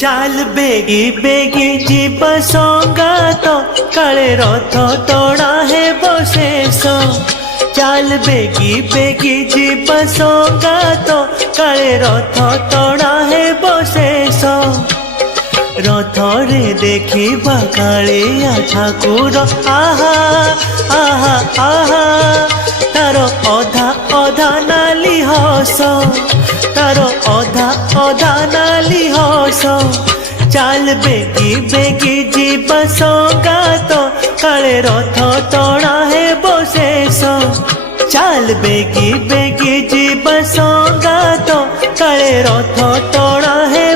चाल बेगी बेगी जीव संगात काले रथ टणा है शेष। चाल बेगी बेगी जीव संगात काले रथ टणा है शेष। रथ रे देखिबा कालिया ठाकुर आहा आहा आहा तार अधा अधा नाली हस तार अधा अधा नाली हस। चाल बेगी बेगी जीव संगात काले रथ टणा है शेष। चाल बेगी बेगी जीव संगात काले रथ टणा है